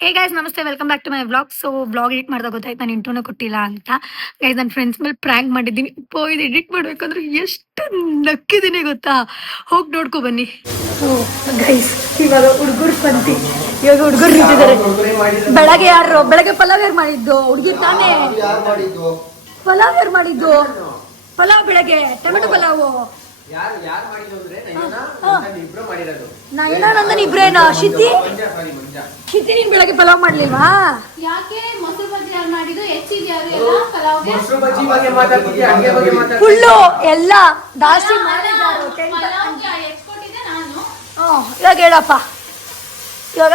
ಹೇ guys ನಮಸ್ತೆ, welcome back to my vlog. So vlog edit ಮಾಡಿದಾಗ ಗೊತ್ತಾಯ್ತು ನಾನು ಇಂಟ್ರೋನ ಕೊಟ್ಟಿಲ್ಲ ಅಂತ. ಗೈಸ್ ನನ್ನ ಫ್ರೆಂಡ್ಸ್ ಮೇಲೆ ಪ್ರ್ಯಾಂಕ್ ಮಾಡಿದ್ದೀನಿ. ಇದು ಎಡಿಟ್ ಮಾಡ್ಬೇಕಂದ್ರೆ ಎಷ್ಟು ನಕ್ಕಿದ್ದೀನಿ ಗೊತ್ತಾ, ಹೋಗಿ ನೋಡ್ಕೊ ಬನ್ನಿ. ಸೊ ಗೈಸ್ ಇವಾಗ ಹುಡುಗರು ಬಂತು. ಇವಾಗ ಹುಡುಗರು ನಿಂತಿದ್ದಾರೆ. ಬೆಳಗ್ಗೆ ಪಲಾವ್ ಯಾರು ಮಾಡಿದ್ದು? ಹುಡುಗಿ ತಾನೇ ಪಲಾವ್ ಯಾರು ಮಾಡಿದ್ದು? ಪಲಾವ್ ಬೆಳಗ್ಗೆ ಟೊಮೆಟೊ ಪಲಾವು ನಂದನ್ ಇಬ್ರೇನಾ? ಶಿತಿ ನೀನ್ ಬೆಳಗ್ಗೆ ಪಲಾವ್ ಮಾಡ್ಲಿಲ್ವಾ? ಫುಲ್ಲು ಎಲ್ಲ ಜಾಸ್ತಿ ಇವಾಗ ಹೇಳಪ್ಪ. ಇವಾಗ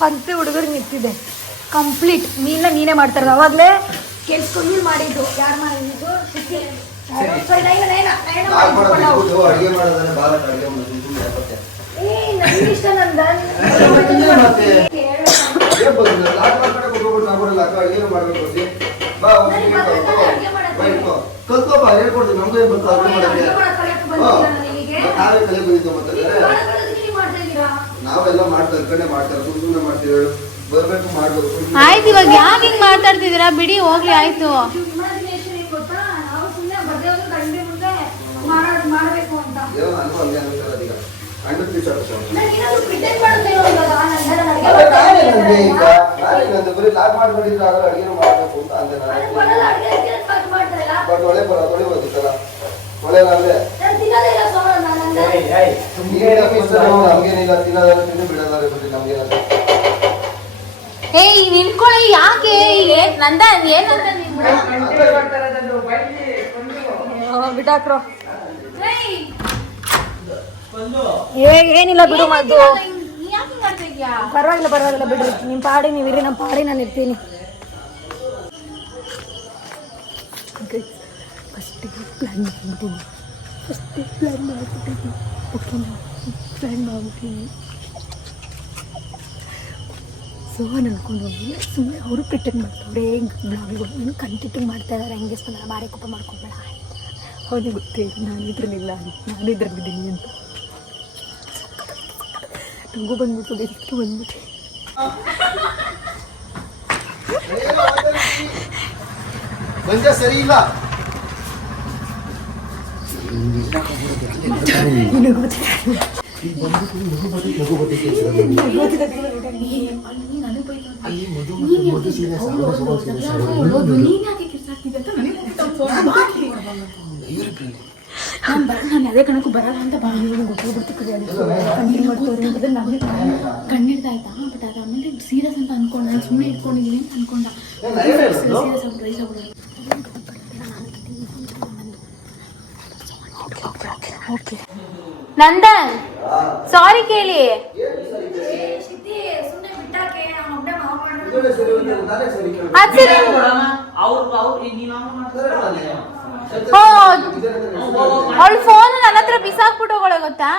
ಪಂಕ್ತಿ ಹುಡುಗರು ನಿಂತಿದೆ ಕಂಪ್ಲೀಟ್. ನೀನೇ ಮಾಡ್ತಾರ ಅವಾಗ್ಲೇ ಕೆಲ್ಸ್ಕೊಂಡು ಮಾಡಿದ್ದು. ಯಾರು ಮಾಡಿದ್ದು? ಆಯ್ತು, ಇವಾಗ ಯಾಕೆ ಹಿಂಗ್ ಮಾತಾಡ್ತಿದ್ದೀರಾ? ಬಿಡಿ ಹೋಗ್ಲಿ, ಆಯ್ತು. ಏಯ್ ನಿನ್ಕೊಳ್ಳಿ, ಯಾಕೆ ನಂದನ್ ಏನಂತ ಬಿಟ್ಟಾಕ್ರೋ. ಏನಿಲ್ಲ ಬಿಡು, ಮದ್ದು ಪರವಾಗಿಲ್ಲ ಬಿಡು. ನಿಮ್ ಪಾಡಿ ನೀವಿರಿ, ನಮ್ಮ ಪಾಡಿ ನಾನು ಇರ್ತೀನಿ. ಫಸ್ಟಿಗೆ ಪ್ಲ್ಯಾನ್ ಮಾಡ್ಬಿಟ್ಟಿದ್ದೀನಿ. ಓಕೆನಾ? ಪ್ಲ್ಯಾನ್ ಮಾಡ್ಬಿಟ್ಟಿದ್ದೀನಿ. ಸೊ ಅನ್ಕೊಂಡು ಹೋಗಿ ಸುಮ್ಮನೆ ಅವರು ಪ್ರಿಟೆಂಡ್ ಮಾಡ್ತವ್ರೆ. ಬ್ಲಾಗಿಗಳು ಏನು ಕಂಟಿನ್ಯೂ ಮಾಡ್ತಾ ಇದ್ದಾರೆ. ಹಂಗೆ ಸ್ಪಂದನ ಬಾರಿ ಕೋಪ ಮಾಡ್ಕೊಬೇಡ. ಅವನಿಗೆ ಗೊತ್ತೇ ನಾನಿದ್ರಲ್ಲಿಲ್ಲ, ನಾನಿದ್ರಲ್ಲಿದ್ದೀನಿ ಅಂತ. ನಂಗೂ ಬಂದ್ಬಿಟ್ಟು ಎಷ್ಟು ಬಂದ್ಬಿಟ್ಟು ಸರಿ ಇಲ್ಲ. ನಾನು ಅದೇ ಕಣಕ್ಕೂ ಬರಲ್ಲ ಅಂತ ಕಣ್ಣಿಡ್ದಾಯ್ತಾ. ಬಟ್ ಅದು ಆಮೇಲೆ ಸೀರಿಯಸ್ ಅಂತ ಅನ್ಕೊಂಡ. ನಾನು ಸುಮ್ಮನೆ ಇಟ್ಕೊಂಡಿದ್ದೀನಿ ಅಂತ ಅನ್ಕೊಂಡ. ಸೀರಿಯಸ್ ಆಗ್ಬಿಟ್ಟು ರೈಸ್ ಆಗ್ಬಿಡೋದು. ನಂದನ್ ಸಾರಿ ಕೇಳಿ. ಅವಳ ಫೋನ್ ನನ್ನ ಹತ್ರ ಬಿಸಾಕ್ಬಿಟ್ಟು ಹೋಗೋಳೆ ಗೊತ್ತಾ?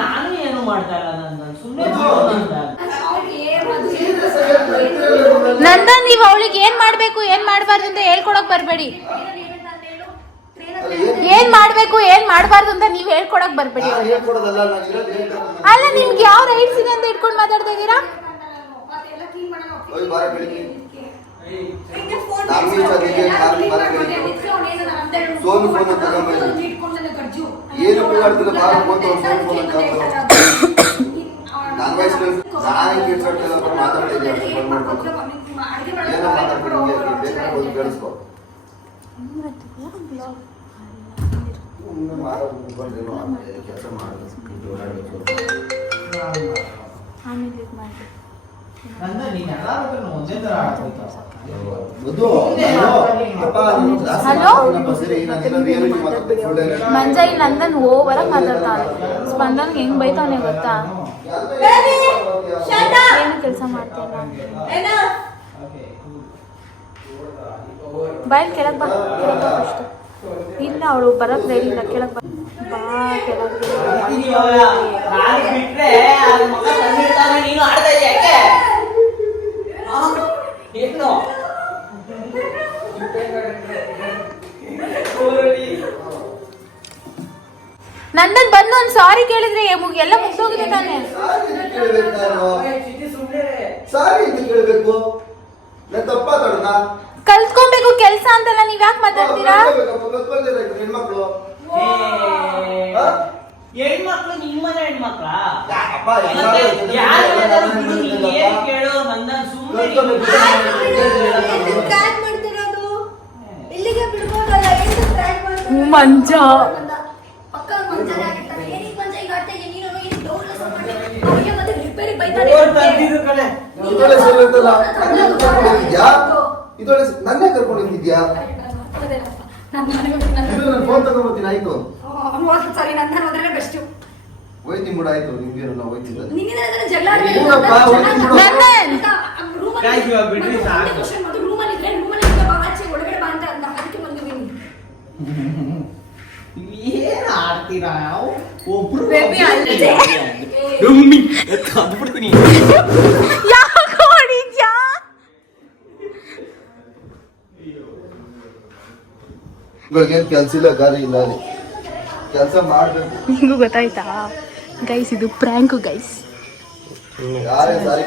ನಾನು ಏನು ಮಾಡ್ತಾ ಇಲ್ಲ. ನಂದನ್, ನೀವು ಅವಳಿಗೆ ಏನ್ ಮಾಡ್ಬೇಕು ಏನ್ ಮಾಡ್ಬಾರ್ದು ಅಂತ ಹೇಳ್ಕೊಡಕ್ ಬರ್ಬೇಡಿ. ಏನ್ ಮಾಡ್ಬೇಕು ಏನ್ ಮಾಡ್ಬಾರ್ದು ಅಂತ ನೀವ್ ಹೇಳ್ಕೊಡಕ್ ಬರ್ಬೇಡಿ. ಅಲ್ಲ, ನಿಮ್ಗೆ ಯಾವ ರೈಟ್ಸ್ ಇದೆ ಅಂತ ಇಟ್ಕೊಂಡು ಮಾತಾಡ್ತಾ ಇದ್ದೀರಾ? ಮಂಜ ಇಲ್ಲಿ ನಂದನ್ ಓವರಾಗಿ ಮಾತಾಡ್ತಾನೆ. ಸ್ಪಂದನ್ಗೆ ಹೆಂಗ್ ಬೈತಾನೆ ಗೊತ್ತಾ? ಏನು ಕೆಲಸ ಮಾಡ್ತಾನೆ. ಬಾಯ್ ಕೆಳಗೆ ಬಾ, ಅಷ್ಟು ಇಲ್ಲ ಅವಳು ಬರೋದು ರೆಡಿ ಇಲ್ಲ. ಕೆಳಗೆ ಬಾ. ಬಿಟ್ರೆ ನೀನು ಆಡ್ತಾ ಇದೀಯ ಯಾಕೆ ಏನು ನಂದನ್ ಬಂದು ಒಂದ್ ಸಾರಿ ಕೇಳಿದ್ರೆ ಎಲ್ಲ ಮುಗ್ದೋಗಿದೆ ತಾನೆ. ಸಾರಿ ಅಂತ ಕೇಳಬೇಕು. ನಾನು ತಪ್ಪಾದೋಣ ಕಲ್ತ್ಕೊಬೇಕು ಕೆಲ್ಸ ಅಂತಲ್ಲ, ನೀವ್ ಯಾಕೆ ಮಾತಾಡ್ತೀರಾ? ಹೆಣ್ಮಕ್ಳು ಹೆಣ್ಮಕ್ಳು ನಿಮ್ಮನೆ ಹೆಣ್ಮಕ್ಳ ಕೇಳೋ ನಂದನ್ ಸುಮ್ಮನೆ ಮಂಜ ಇದೊಳೆ ನನ್ನೇ ಕರ್ಕೊಂಡು ಹೋಗಿದ್ಯಾ? ಫೋನ್ ತಗೊಂಡ್ಬರ್ತೀನಿ. ಆಯ್ತು ಹೋಯ್ತಿ ಮೂಡ ಆಯ್ತು. ನಿಮ್ಗೇನು ನಾವು ಹೋಯ್ತಿದ್ದ ಏನ್ ಆಡ್ತೀರಾ ಒಬ್ರು ಬಿಡ್ತೀನಿ. ಇವಾಗೇನು ಕೆಲ್ಸ ಇಲ್ಲ, ಗಾರಿ ಇಲ್ಲ, ಅಲ್ಲಿ ಕೆಲಸ ಮಾಡ್ಬೇಕು. ನಿಂಗೂ ಗೊತ್ತಾಯ್ತಾ ಗೈಸ್, ಇದು ಪ್ರ್ಯಾಂಕು ಗೈಸ್. ಯಾರೇ ಸಾರಿ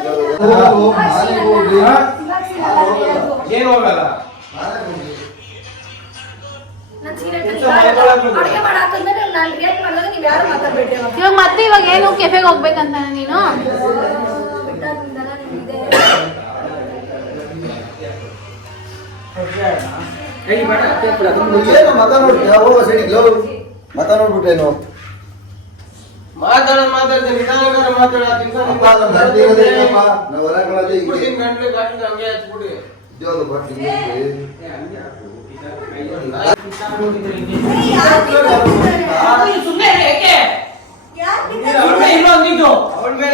ಏನು ಹೋಗಲ್ಲ. ಇವಾಗ ಏನು ಕೆಫೆಗೆ ಹೋಗ್ಬೇಕಂತ ನೀನು? ಏನು ಮಾತಾಡ್ಬಿಟ್ರೆ ಹೋಗೋ ಸೈಡಿಗೆ ಮಾತಾಡ್ಬಿಟ್ರೇನು? ಮಾತಾಡ್ತೀನಿ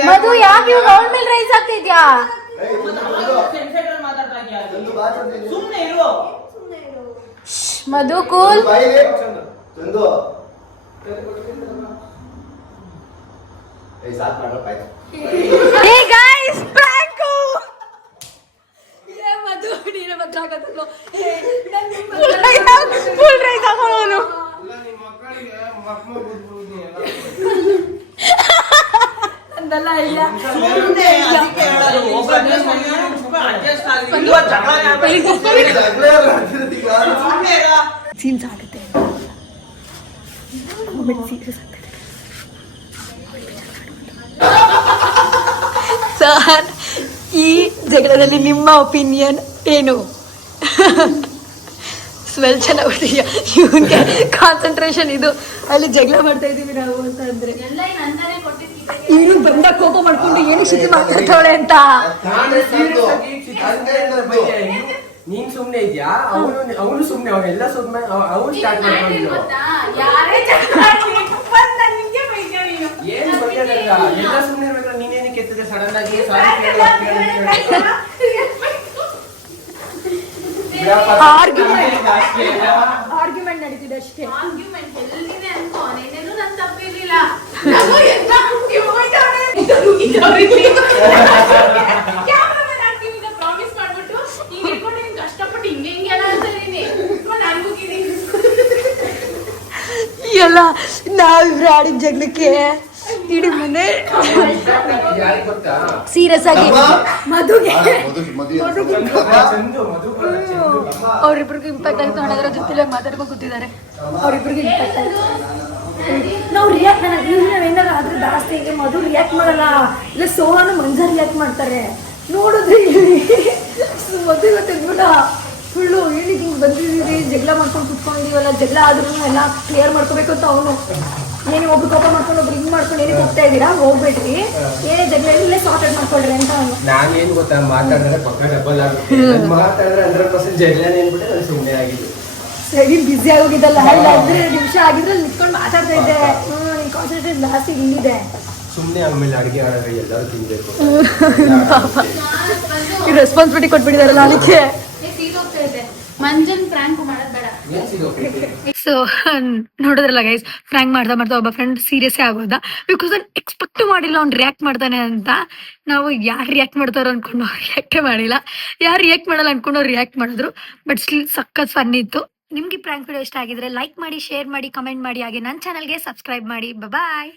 ಮಧು ಯಾಕೆ ಇವಾಗ ಅವಳ ಮೇಲೆ ರೈಸ್ ಆಗ್ತಿದ್ಯಾ? ಸುಮ್ಮನೆ ಇರು Madhu cool. Chandu hey guys, prank. Full rise ಹಾಕೋನು. ಸೀನ್ಸ್ ಆಗುತ್ತೆ. ಸರ್, ಈ ಜಗಳದಲ್ಲಿ ನಿಮ್ಮ ಒಪಿನಿಯನ್ ಏನು? ಸ್ಮೆಲ್ ಚೆನ್ನಾಗಿದೆಯಾ? ಇವನ್ಗೆ ಕಾನ್ಸಂಟ್ರೇಷನ್ ಇದು. ಅಲ್ಲಿ ಜಗಳ ಮಾಡ್ತಾ ಇದೀವಿ ನಾವು ಅಂತ ಅಂದ್ರೆ ಇವ್ರು ಬಂದ ಕೋಪ ಮಾಡ್ಕೊಂಡು ಏನು ಶಿಕ್ಷೆ ಮಾತಾಡ್ತಾವಳೆ ಅಂತ. ನೀನ್ ಸುಮ್ನೆ ಇದ್ಯಾ? ಅವನು ಸುಮ್ನೆ, ಅವನೆಲ್ಲ ಸುಮ್ನೆ, ಅವನು ಸ್ಟಾರ್ಟ್ ಮಾಡ್ಕೊಂಡಿದ್ರು. ಏನು ಗೊತ್ತಿಲ್ಲ, ಎಲ್ಲ ಸುಮ್ನೆ ಇರ್ಬೇಕು. ನೀನೇನಕ್ಕೆ ಎತ್ತಿದೆ ಸಡನ್ ಆಗಿ? ಆರ್ಗ್ಯುಮೆಂಟ್ ನಡೀತಿದೆ ಅಷ್ಟೇ. ಎಲ್ಲ ನಾವಿಬ್ರು ಆಡಿದ ಜಗಳಕ್ಕೆ ಇಡೀ ಮನೆ ಸೀರಿಯಸ್ ಆಗಿ ಮಧುಗೆ ಅವ್ರಿಬ್ರಿಗೂ ಇಂಪ್ಯಾಕ್ಟ್ ಆಗಿ ತಗೊಂಡ್ರೆ ಜೊತೆಲೆ ಮಾತಾಡ್ಕೊಂಡು ಕೂತಿದ್ದಾರೆ. ಅವ್ರಿಬ್ರಿಗೂ ಇಂಪ್ಯಾಕ್ಟ್ ಆಯ್ತು. ನಾವು ರಿಯಾಕ್ಟ್ ನಾವೇನಾದ್ರು ಆದ್ರೆ ಜಾಸ್ತಿ ಈಗ ಮಧು ರಿಯಾಕ್ಟ್ ಮಾಡಲ್ಲ, ಇಲ್ಲ ಸೋಹಾನು ಮಂಜಾ ರಿಯಾಕ್ಟ್ ಮಾಡ್ತಾರೆ. ನೋಡಿದ್ರಿ ಮಧು ಇವತ್ತಿದ್ಬಿಡ ಫುಲ್ಲು ಏನಕ್ಕೆ ಹಿಂಗೆ ಬಂದಿದ್ದೀವಿ, ಜಗಳ ಮಾಡ್ಕೊಂಡು ಕುತ್ಕೊಂಡಿವಲ್ಲ, ಜಗಳ ಆದ್ರೂ ಎಲ್ಲ ಕ್ಲಿಯರ್ ಮಾಡ್ಕೋಬೇಕು ಅಂತ ಅವನು. ಏನೇ ಒಬ್ರು ಕೋಪ ಮಾಡ್ಕೊಂಡು ಒಬ್ರು ಹಿಂಗ್ ಮಾಡ್ಕೊಂಡು ಏನಕ್ಕೆ ಹೋಗ್ತಾ ಇದ್ದೀರಾ, ಹೋಗ್ಬೇಡ್ರಿ, ಏನೇ ಜಗಳ ಇಲ್ಲೇ ಸಾರ್ಟ್ ಔಟ್ ಮಾಡ್ಕೊಳ್ರಿ ಅಂತ ಅವನು. ನಾನೇನು ಗೊತ್ತಾ, ಮಾತಾಡಿದ್ರೆ ಪಕ್ಕ ಡಬಲ್ ಆಗುತ್ತೆ. ಮಾತಾಡಿದ್ರೆ 100% ಜಗಳ ಏನ್ಬಿಟ್ಟೆ ನಾನು ಸುಮ್ಮನೆ ಆಗಿದ್ದು. ಸರಿ ಬಿಸಿ ಆಗೋಗಿದ್ದಲ್ಲ, 15 ನಿಮಿಷ ಆಗಿದ್ರೆ ನಿಂತ್ಕೊಂಡು ಮಾತಾಡ್ತಾ ಇದ್ದೆ. ನಿನ್ ಕಾನ್ಸಂಟ್ರೇಟ್ ಜಾಸ್ತಿ ಇಲ್ಲಿದೆ. ಸುಮ್ಮನೆ ಆಮೇಲೆ ಅಡುಗೆ ಆಡಿದ್ರೆ ಎಲ್ಲರೂ ತಿನ್ಬೇಕು. ಈ ರೆಸ್ಪಾನ್ಸಿಬಿಲಿಟಿ ಕೊಟ್ಬಿಟ್ಟಿದಾರಲ್ಲ ಅದಕ್ಕೆ. ಮಂಜನ್ ಪ್ರ್ಯಾಂಕ್ ಮಾಡೋದ್ ಬೇಡ. ಏನ್ ಸಿಗೋಕೆ ಸೊ ನೋಡಿದ್ರಲ್ಲ ಗೈಸ್, ಫ್ರ್ಯಾಂಕ್ ಮಾಡ್ತಾ ಒಬ್ಬ ಫ್ರೆಂಡ್ ಸೀರಿಯಸ್ಸೇ ಆಗೋದ. ಬಿಕಾಸ್ ನಾನು ಎಕ್ಸ್ಪೆಕ್ಟ್ ಮಾಡಿಲ್ಲ ಅವ್ನು ರಿಯಾಕ್ಟ್ ಮಾಡ್ತಾನೆ ಅಂತ. ನಾವು ಯಾರು ರಿಯಾಕ್ಟ್ ಮಾಡ್ತಾರೋ ಅನ್ಕೊಂಡು ಅವ್ರು ರಿಯಾಕ್ಟೇ ಮಾಡಿಲ್ಲ, ಯಾರು ರಿಯಾಕ್ಟ್ ಮಾಡಲ್ಲ ಅನ್ಕೊಂಡು ಅವ್ರು ರಿಯಾಕ್ಟ್ ಮಾಡಿದ್ರು. ಬಟ್ ಸ್ಟಿಲ್ ಸಖತ್ ಫನ್ ಇತ್ತು. ನಿಮ್ಗೆ ಪ್ರ್ಯಾಂಕ್ ವಿಡಿಯೋ ಇಷ್ಟ ಆಗಿದ್ರೆ ಲೈಕ್ ಮಾಡಿ, ಶೇರ್ ಮಾಡಿ, ಕಮೆಂಟ್ ಮಾಡಿ, ಹಾಗೆ ನನ್ನ ಚಾನಲ್ಗೆ ಸಬ್ಸ್ಕ್ರೈಬ್ ಮಾಡಿ. ಬಾಯ್.